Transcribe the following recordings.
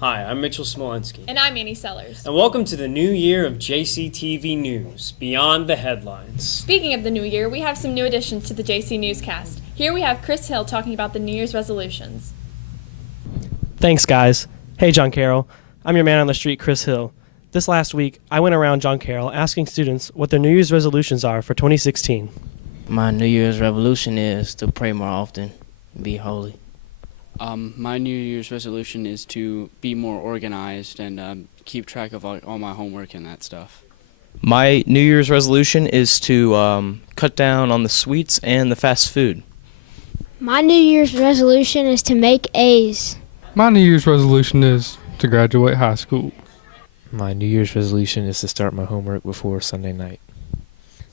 Hi, I'm Mitchell Smolensky. And I'm Annie Sellers. And welcome to the new year of JCTV News, Beyond the Headlines. Speaking of the new year, we have some new additions to the JC Newscast. Here we have Chris Hill talking about the New Year's resolutions. Thanks, guys. Hey, John Carroll. I'm your man on the street, Chris Hill. This last week, I went around John Carroll asking students what their New Year's resolutions are for 2016. My New Year's resolution is to pray more often and be holy. My New Year's resolution is to be more organized and keep track of all my homework and that stuff. My New Year's resolution is to cut down on the sweets and the fast food. My New Year's resolution is to make A's. My New Year's resolution is to graduate high school. My New Year's resolution is to start my homework before Sunday night.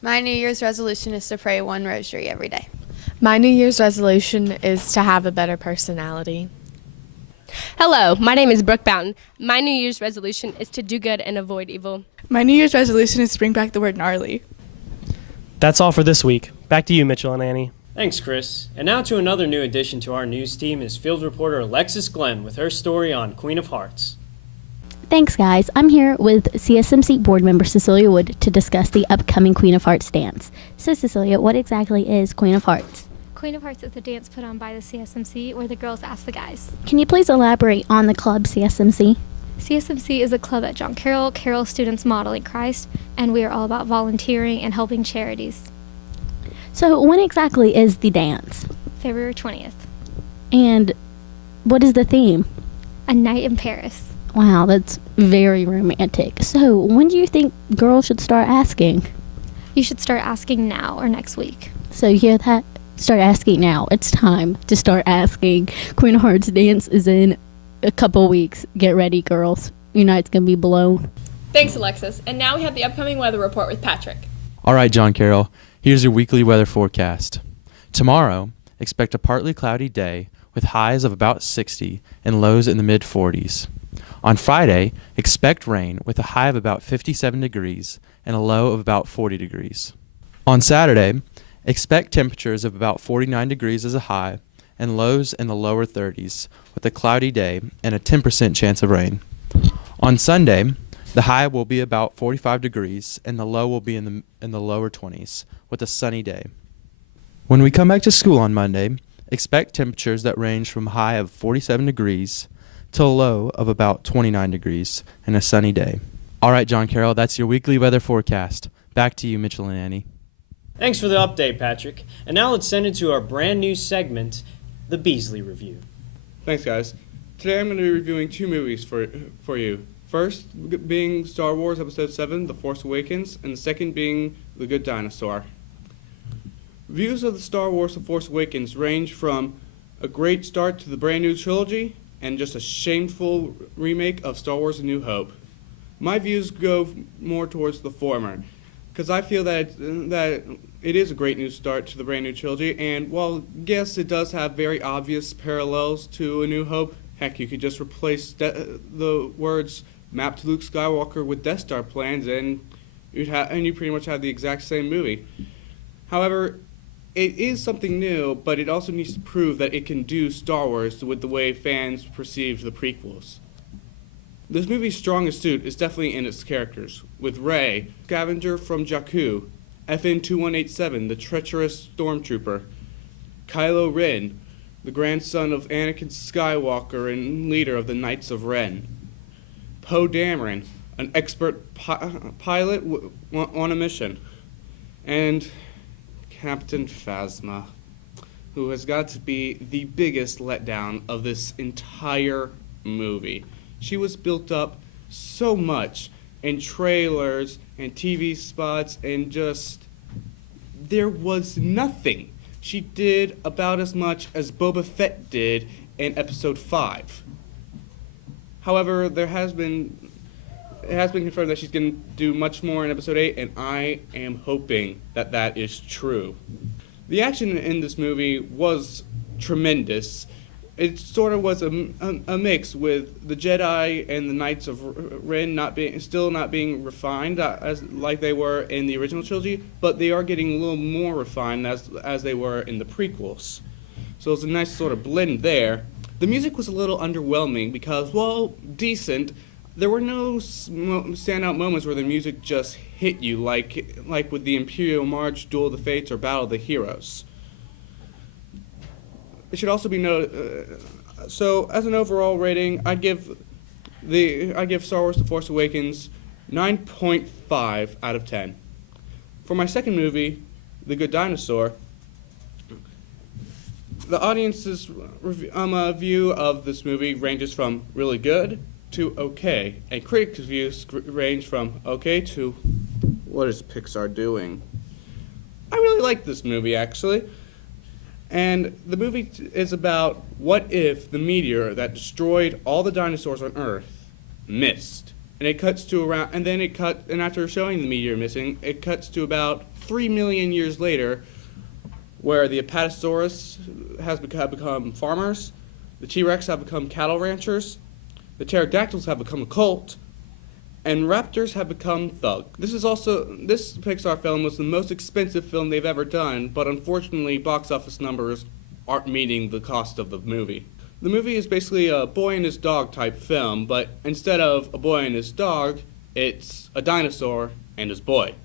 My New Year's resolution is to pray one rosary every day. My New Year's resolution is to have a better personality. Hello, my name is Brooke Boughton. My New Year's resolution is to do good and avoid evil. My New Year's resolution is to bring back the word gnarly. That's all for this week. Back to you, Mitchell and Annie. Thanks, Chris. And now to another new addition to our news team is field reporter Alexis Glenn with her story on Queen of Hearts. Thanks, guys. I'm here with CSMC board member Cecilia Wood to discuss the upcoming Queen of Hearts dance. So, Cecilia, what exactly is Queen of Hearts? Queen of Hearts is a dance put on by the CSMC where the girls ask the guys. Can you please elaborate on the club CSMC? CSMC is a club at John Carroll, Carroll Students Modeling Christ, and we are all about volunteering and helping charities. So, when exactly is the dance? February 20th. And what is the theme? A night in Paris. Wow, that's very romantic. So, when do you think girls should start asking? You should start asking now or next week. So, you hear that? Start asking now. It's time to start asking. Queen of Hearts dance is in a couple weeks. Get ready, girls. Your night's going to be blown. Thanks, Alexis. And now we have the upcoming weather report with Patrick. All right, John Carroll. Here's your weekly weather forecast. Tomorrow, expect a partly cloudy day with highs of about 60 and lows in the mid-40s. On Friday, expect rain with a high of about 57 degrees and a low of about 40 degrees. On Saturday, expect temperatures of about 49 degrees as a high and lows in the lower 30s with a cloudy day and a 10% chance of rain. On Sunday, the high will be about 45 degrees and the low will be in the lower 20s with a sunny day. When we come back to school on Monday, expect temperatures that range from a high of 47 degrees to a low of about 29 degrees and a sunny day. All right, John Carroll, that's your weekly weather forecast. Back to you, Mitchell and Annie. Thanks for the update, Patrick. And now let's send it to our brand new segment, the Beasley Review. Thanks, guys. Today I'm going to be reviewing two movies for you. First being Star Wars Episode 7, The Force Awakens, and the second being The Good Dinosaur. Views of the Star Wars The Force Awakens range from a great start to the brand new trilogy and just a shameful remake of Star Wars A New Hope. My views go more towards the former, because I feel that it is a great new start to the brand new trilogy, and while, yes, it does have very obvious parallels to A New Hope, heck, you could just replace the words "map to Luke Skywalker" with Death Star plans, and you pretty much have the exact same movie. However, it is something new, but it also needs to prove that it can do Star Wars with the way fans perceived the prequels. This movie's strongest suit is definitely in its characters, with Rey, scavenger from Jakku, FN-2187, the treacherous stormtrooper, Kylo Ren, the grandson of Anakin Skywalker and leader of the Knights of Ren, Poe Dameron, an expert pilot on a mission, and Captain Phasma, who has got to be the biggest letdown of this entire movie. She was built up so much in trailers and TV spots, and just there was nothing. She did about as much as Boba Fett did in Episode 5. However, it has been confirmed that she's going to do much more in Episode 8, and I am hoping that that is true. The action in this movie was tremendous. It sort of was a mix with the Jedi and the Knights of Ren still not being refined like they were in the original trilogy, but they are getting a little more refined as they were in the prequels. So it's a nice sort of blend there. The music was a little underwhelming because, while decent, there were no standout moments where the music just hit you, like with the Imperial March, Duel of the Fates, or Battle of the Heroes. It should also be noted. So, as an overall rating, I'd give Star Wars: The Force Awakens 9.5 out of 10. For my second movie, The Good Dinosaur, the audience's view of this movie ranges from really good to okay, and critics' views range from okay to what is Pixar doing? I really like this movie, actually. And the movie is about what if the meteor that destroyed all the dinosaurs on Earth missed. And it cuts to around, and then and after showing the meteor missing, it cuts to about 3 million years later, where the Apatosaurus has become farmers, the T-Rex have become cattle ranchers, the pterodactyls have become a cult, and raptors have become thugs. This Pixar film was the most expensive film they've ever done, but unfortunately box office numbers aren't meeting the cost of the movie. The movie is basically a boy and his dog type film, but instead of a boy and his dog, it's a dinosaur and his boy.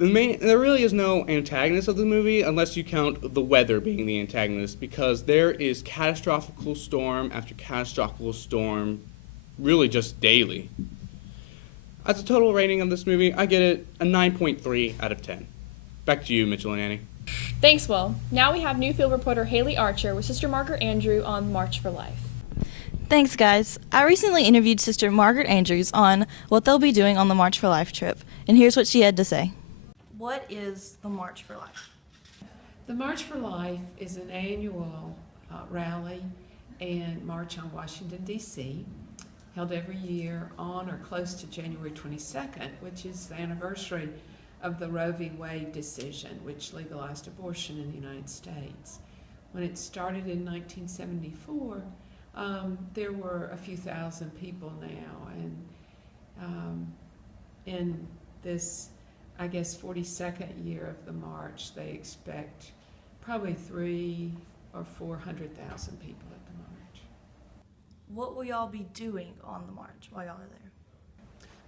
There really is no antagonist of the movie unless you count the weather being the antagonist, because there is catastrophic storm after catastrophic storm, really just daily. As a total rating of this movie, I get it a 9.3 out of 10. Back to you, Mitchell and Annie. Thanks, Will. Now we have new field reporter Haley Archer with Sister Margaret Andrew on March for Life. Thanks, guys. I recently interviewed Sister Margaret Andrews on what they'll be doing on the March for Life trip, and here's what she had to say. What is the March for Life? The March for Life is an annual rally and march on Washington, D.C., held every year on or close to January 22nd, which is the anniversary of the Roe v. Wade decision, which legalized abortion in the United States. When it started in 1974, there were a few thousand people now, and in this, I guess, 42nd year of the march, they expect probably 300,000 or 400,000 people at the march. What will y'all be doing on the march while y'all are there?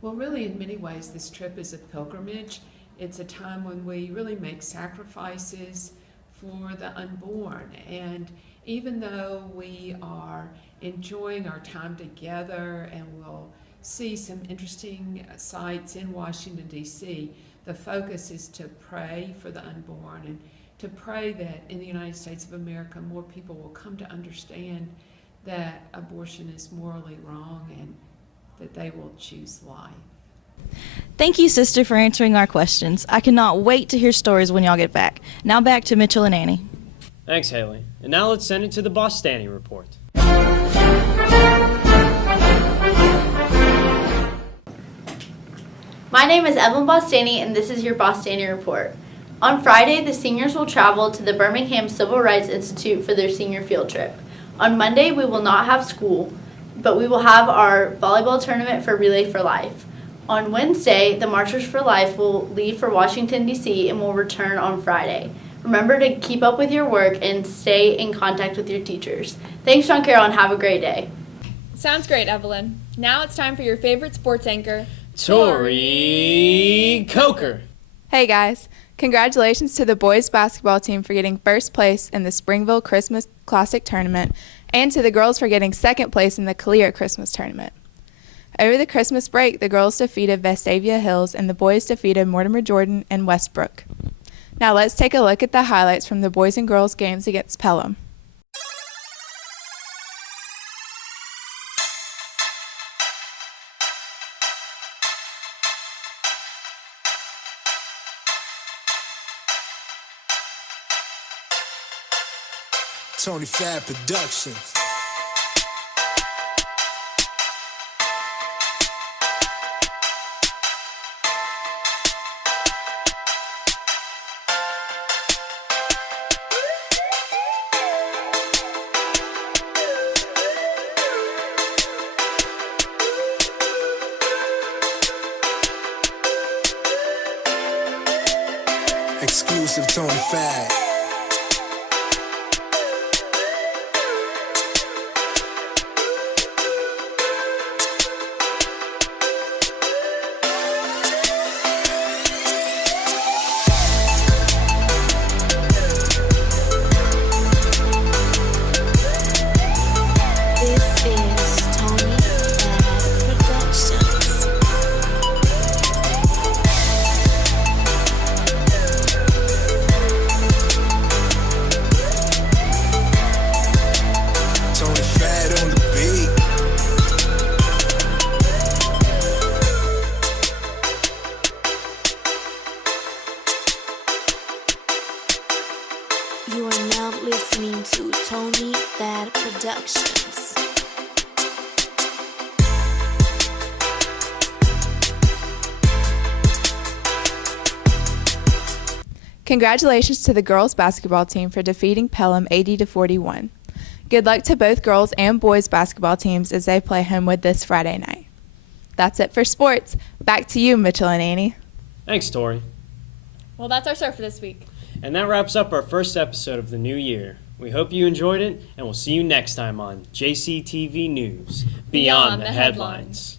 Well, really, in many ways, this trip is a pilgrimage. It's a time when we really make sacrifices for the unborn. And even though we are enjoying our time together and we'll see some interesting sights in Washington, D.C., the focus is to pray for the unborn and to pray that in the United States of America, more people will come to understand that abortion is morally wrong and that they will choose life. Thank you, Sister, for answering our questions. I cannot wait to hear stories when y'all get back. Now back to Mitchell and Annie. Thanks, Haley. And now let's send it to the Bostani Report. My name is Evelyn Bostani, and this is your Bostani Report. On Friday, the seniors will travel to the Birmingham Civil Rights Institute for their senior field trip. On Monday, we will not have school, but we will have our volleyball tournament for Relay for Life. On Wednesday, the Marchers for Life will leave for Washington, D.C. and will return on Friday. Remember to keep up with your work and stay in contact with your teachers. Thanks, John Carroll, and have a great day. Sounds great, Evelyn. Now it's time for your favorite sports anchor, Tori Coker. Hey guys, congratulations to the boys basketball team for getting first place in the Springville Christmas Classic Tournament and to the girls for getting second place in the Clear Christmas Tournament. Over the Christmas break, the girls defeated Vestavia Hills and the boys defeated Mortimer Jordan and Westbrook. Now let's take a look at the highlights from the boys and girls games against Pelham. Tony Fab Productions. Exclusive Tony Fab. Welcome to Tony Thad Productions. Congratulations to the girls basketball team for defeating Pelham 80-41. Good luck to both girls and boys basketball teams as they play Homewood this Friday night. That's it for sports. Back to you, Mitchell and Annie. Thanks, Tori. Well, that's our show for this week. And that wraps up our first episode of the new year. We hope you enjoyed it, and we'll see you next time on JCTV News, Beyond the Headlines.